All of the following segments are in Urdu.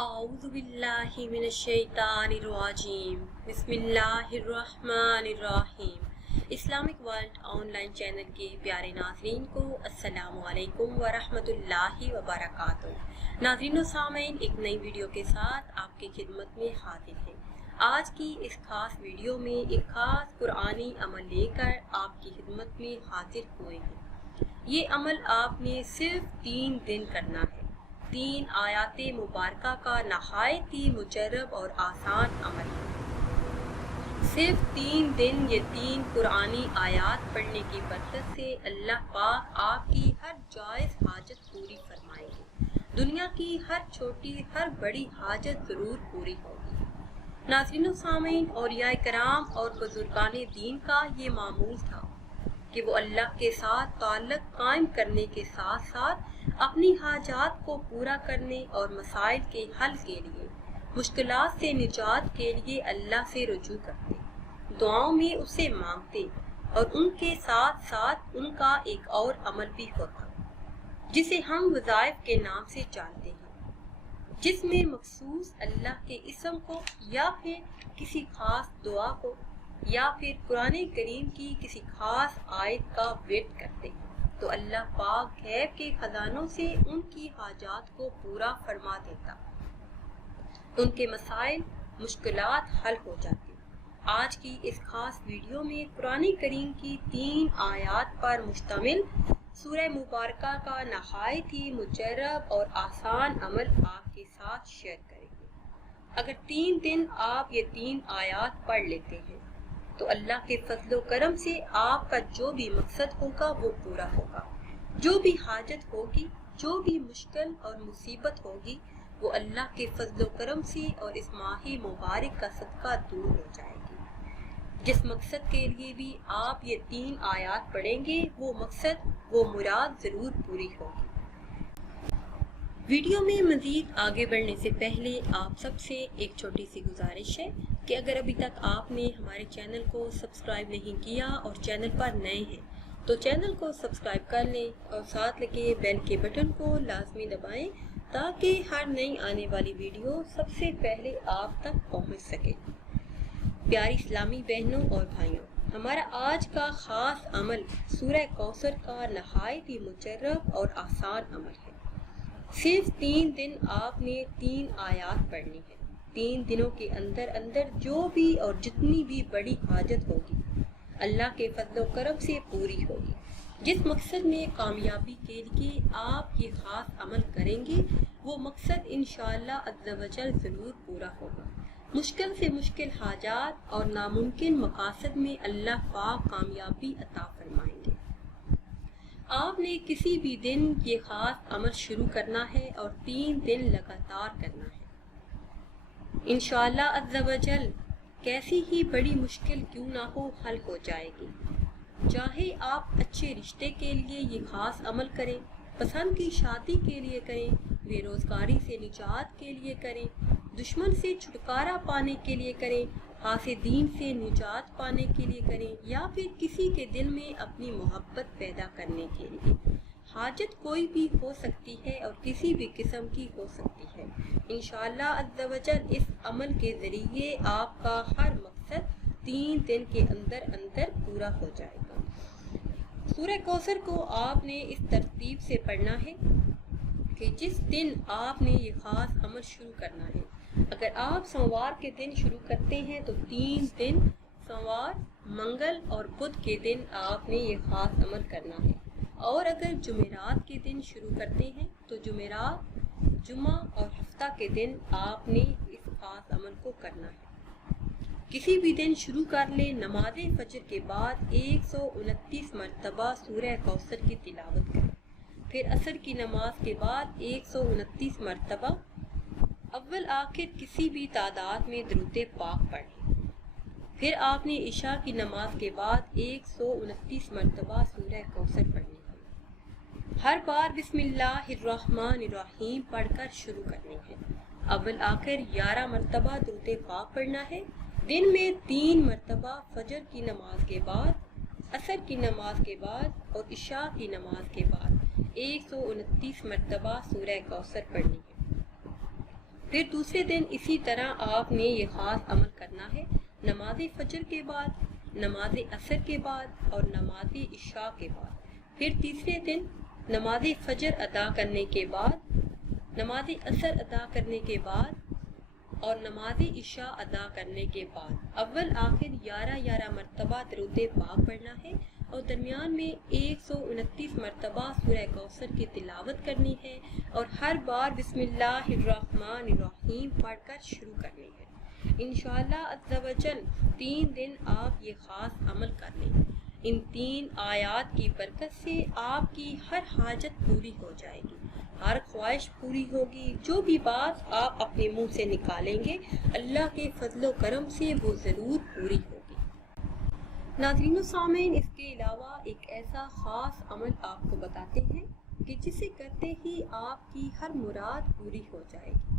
اعوذ باللہ من الشیطان الرجیم بسم اللہ الرحمن الرحیم۔ Islamic world on line channel کے پیارے ناظرین کو السلام علیکم ورحمۃ اللہ وبرکاتہ۔ ناظرین و سامعین، ایک نئی ویڈیو کے ساتھ آپ کی خدمت میں حاضر ہیں۔ آج کی اس خاص ویڈیو میں ایک خاص قرآنی عمل لے کر آپ کی خدمت میں حاضر ہوئے ہیں۔ یہ عمل آپ نے صرف 3 دن کرنا ہے۔ 3 آیات مبارکہ کا نہایت ہی مجرب اور آسان عمل ہے۔ صرف 3 دن یہ 3 قرآنی آیات پڑھنے کی برکت سے اللہ پاک آپ کی ہر جائز حاجت پوری فرمائیں گے۔ دنیا کی ہر چھوٹی ہر بڑی حاجت ضرور پوری ہوگی۔ ناظرین و سامعین، اولیاء کرام اور بزرگان دین کا یہ معمول تھا کہ وہ اللہ کے ساتھ تعلق قائم کرنے کے ساتھ ساتھ اپنی حاجات کو پورا کرنے اور مسائل کے حل کے لیے، مشکلات سے نجات کے لیے اللہ سے رجوع کرتے، دعاؤں میں اس سے مانگتے، اور ان کے ساتھ ساتھ ان کا ایک اور عمل بھی ہوتا جسے ہم وظائف کے نام سے جانتے ہیں، جس میں مخصوص اللہ کے اسم کو یا پھر کسی خاص دعا کو یا پھر قرآن کریم کی کسی خاص آیت کا ورد کرتے ہیں تو اللہ پاک غیب کے خزانوں سے ان کی حاجات کو پورا فرما دیتا، ان کے مسائل مشکلات حل ہو جاتے۔ آج کی اس خاص ویڈیو میں قرآن کریم کی 3 آیات پر مشتمل سورہ مبارکہ کا نہایت ہی مجرب اور آسان عمل آپ کے ساتھ شیئر کریں گے۔ اگر 3 دن آپ یہ 3 آیات پڑھ لیتے ہیں تو اللہ کے فضل و کرم سے آپ کا جو بھی مقصد ہوگا وہ پورا ہوگا، جو بھی حاجت ہوگی، جو بھی مشکل اور مصیبت ہوگی، وہ اللہ کے فضل و کرم سے اور اس ماہ مبارک کا صدقہ دور ہو جائے گی۔ جس مقصد کے لیے بھی آپ یہ 3 آیات پڑھیں گے وہ مقصد، وہ مراد ضرور پوری ہوگی۔ ویڈیو میں مزید آگے بڑھنے سے پہلے آپ سب سے ایک چھوٹی سی گزارش ہے کہ اگر ابھی تک آپ نے ہمارے چینل کو سبسکرائب نہیں کیا اور چینل پر نئے ہیں تو چینل کو سبسکرائب کر لیں اور ساتھ لگے بیل کے بٹن کو لازمی دبائیں تاکہ ہر نئی آنے والی ویڈیو سب سے پہلے آپ تک پہنچ سکے۔ پیاری اسلامی بہنوں اور بھائیوں، ہمارا آج کا خاص عمل سورہ کوثر کا نہایت ہی مجرب اور آسان عمل ہے۔ صرف 3 دن آپ نے 3 آیات پڑھنی ہے۔ 3 دنوں کے اندر اندر جو بھی اور جتنی بھی بڑی حاجت ہوگی اللہ کے فضل و کرم سے پوری ہوگی۔ جس مقصد میں کامیابی کے لیے آپ یہ خاص عمل کریں گے وہ مقصد انشاءاللہ عز و جل ضرور پورا ہوگا۔ مشکل سے مشکل حاجات اور ناممکن مقاصد میں اللہ پاک کامیابی عطا فرمائیں گے۔ آپ نے کسی بھی دن یہ خاص عمل شروع کرنا ہے اور 3 دن لگاتار کرنا ہے۔ انشاءاللہ عز و جل کیسی ہی بڑی مشکل کیوں نہ ہو حل ہو جائے گی۔ چاہے آپ اچھے رشتے کے لیے یہ خاص عمل کریں، پسند کی شادی کے لیے کریں، بے روزگاری سے نجات کے لیے کریں، دشمن سے چھٹکارا پانے کے لیے کریں، حاسدین سے نجات پانے کے لیے کریں، یا پھر کسی کے دل میں اپنی محبت پیدا کرنے کے لیے۔ حاجت کوئی بھی ہو سکتی ہے اور کسی بھی قسم کی ہو سکتی ہے۔ انشاءاللہ عز و جل اس عمل کے ذریعے آپ کا ہر مقصد 3 دن کے اندر اندر پورا ہو جائے گا۔ سورہ کوثر کو آپ نے اس ترتیب سے پڑھنا ہے کہ جس دن آپ نے یہ خاص عمل شروع کرنا ہے۔ اگر آپ سوموار کے دن شروع کرتے ہیں تو 3 دن سوموار، منگل اور بدھ کے دن آپ نے یہ خاص عمل کرنا ہے، اور اگر جمعرات کے دن شروع کرتے ہیں تو جمعرات، جمعہ اور ہفتہ کے دن آپ نے اس خاص عمل کو کرنا ہے۔ کسی بھی دن شروع کر لیں، نماز فجر کے بعد 129 مرتبہ سورہ کوثر کی تلاوت کریں، پھر عصر کی نماز کے بعد 129 مرتبہ، اول آخر کسی بھی تعداد میں درود پاک پڑھیں، پھر آپ نے عشاء کی نماز کے بعد 129 مرتبہ سورہ کوثر پڑھنی ہے۔ ہر بار بسم اللہ الرحمن الرحیم پڑھ کر شروع کرنی ہے۔ اول آخر 11 مرتبہ درود پاک پڑھنا ہے۔ دن میں 3 مرتبہ فجر کی نماز کے بعد، عصر کی نماز کے بعد اور عشاء کی نماز کے بعد 129 مرتبہ سورہ کوثر پڑھنی ہے۔ پھر دوسرے دن اسی طرح آپ نے یہ خاص عمل کرنا ہے، نماز فجر کے بعد، نماز عصر کے بعد اور نماز عشاء کے بعد۔ پھر تیسرے دن نماز فجر ادا کرنے کے بعد، نماز عصر ادا کرنے کے بعد اور نماز عشاء ادا کرنے کے بعد اول آخر 11 مرتبہ درود پاک پڑھنا ہے اور درمیان میں 129 مرتبہ سورہ کوثر کی تلاوت کرنی ہے اور ہر بار بسم اللہ الرحمن الرحیم پڑھ کر شروع کرنی ہے۔ انشاءاللہ عز و جل 3 دن آپ یہ خاص عمل کر لیں۔ ان 3 آیات کی برکت سے آپ کی ہر حاجت پوری ہو جائے گی، ہر خواہش پوری ہوگی، جو بھی بات آپ اپنے منہ سے نکالیں گے اللہ کے فضل و کرم سے وہ ضرور پوری ہوگی۔ ناظرین و سامعین، اس کے علاوہ ایک ایسا خاص عمل آپ کو بتاتے ہیں کہ جسے کرتے ہی آپ کی ہر مراد پوری ہو جائے گی۔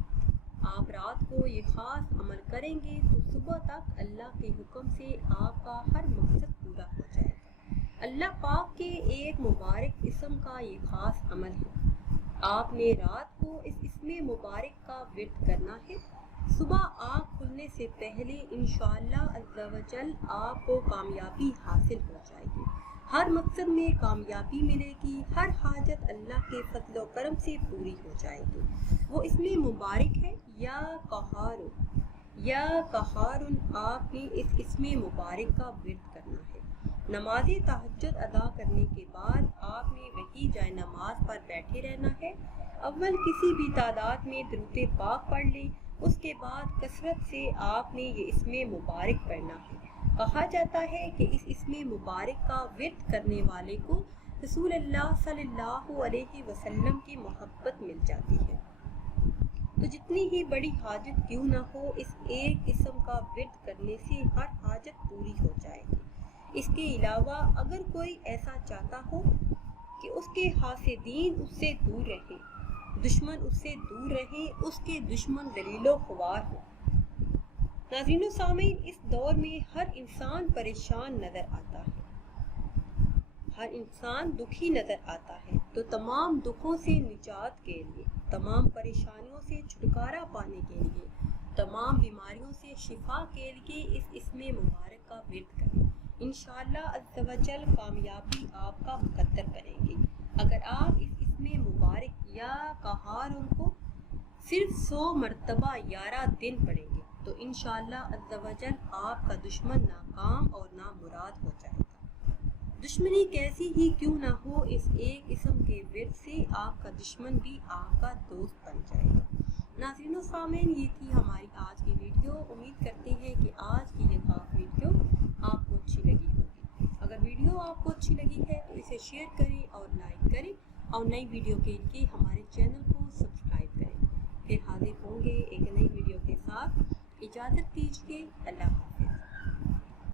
آپ رات کو یہ خاص عمل کریں گے تو صبح تک اللہ کے حکم سے آپ کا ہر مقصد پورا ہو جائے گا۔ اللہ پاک کے ایک مبارک اسم کا یہ خاص عمل ہے۔ آپ نے رات کو اس اسم مبارک کا ورد کرنا ہے۔ صبح آنکھ کھلنے سے پہلے انشاءاللہ عز و جل آپ کو کامیابی حاصل ہو جائے گی، ہر مقصد میں کامیابی ملے گی، ہر حاجت اللہ کے فضل و کرم سے پوری ہو جائے گی۔ وہ اسم مبارک ہے یا قہارن۔ یا قہارن، آپ نے اس اسم مبارک کا ورد کرنا ہے۔ نماز تہجد ادا کرنے کے بعد آپ نے وہی جائے نماز پر بیٹھے رہنا ہے۔ اول کسی بھی تعداد میں درود پاک پڑھ لیں، اس کے بعد کثرت سے آپ نے یہ اسم مبارک پڑھنا ہے۔ کہا جاتا ہے کہ اس اسم مبارک کا ورد کرنے والے کو رسول اللہ صلی اللہ علیہ وسلم کی محبت مل جاتی ہے۔ تو جتنی ہی بڑی حاجت کیوں نہ ہو، اس ایک اسم کا ورد کرنے سے ہر حاجت پوری ہو جائے گی۔ اس کے علاوہ اگر کوئی ایسا چاہتا ہو کہ اس کے حاسدین اس سے دور رہیں، دشمن اس سے دور رہیں، اس کے دشمن ذلیل و خوار ہوں۔ ناظرین و سامعین، اس دور میں ہر انسان پریشان نظر آتا ہے، ہر انسان دکھی نظر آتا ہے، تو تمام دکھوں سے نجات کے لیے، تمام پریشانیوں سے چھٹکارا پانے کے لیے، تمام بیماریوں سے شفا کے لیے اس اسم مبارک کا ورد کریں۔ انشاءاللہ عز و جل کامیابی آپ کا مقدر کریں گے۔ اگر آپ اس اسم مبارک یا قہارن کو صرف 100 مرتبہ 11 دن پڑھیں گے تو انشاءاللہ عز و جل آپ کا دشمن ناکام اور نامراد ہو جائے گا۔ دشمنی کیسی ہی کیوں نہ ہو، اس ایک اسم کے ورد سے آپ کا دشمن بھی آپ کا دوست بن جائے گا۔ ناظرین و سامعین، یہ تھی ہماری آج کی ویڈیو۔ امید کرتے ہیں کہ آج کی یہ خاص ویڈیو آپ کو اچھی لگی ہوگی۔ اگر ویڈیو آپ کو اچھی لگی ہے تو اسے شیئر کریں اور لائک کریں اور نئی ویڈیو کے لیے ہمارے چینل کو سبسکرائب کریں۔ پھر حاضر ہوں گے ایک نئی ویڈیو کے ساتھ۔ اجازت دیجیے، اللہ حافظ۔